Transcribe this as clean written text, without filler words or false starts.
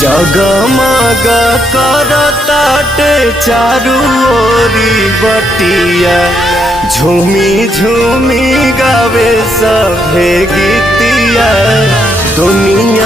जगमग करताटे चारू ओरी बटिया, झूमी झूमी गावे सभे गीतिया दुनिया।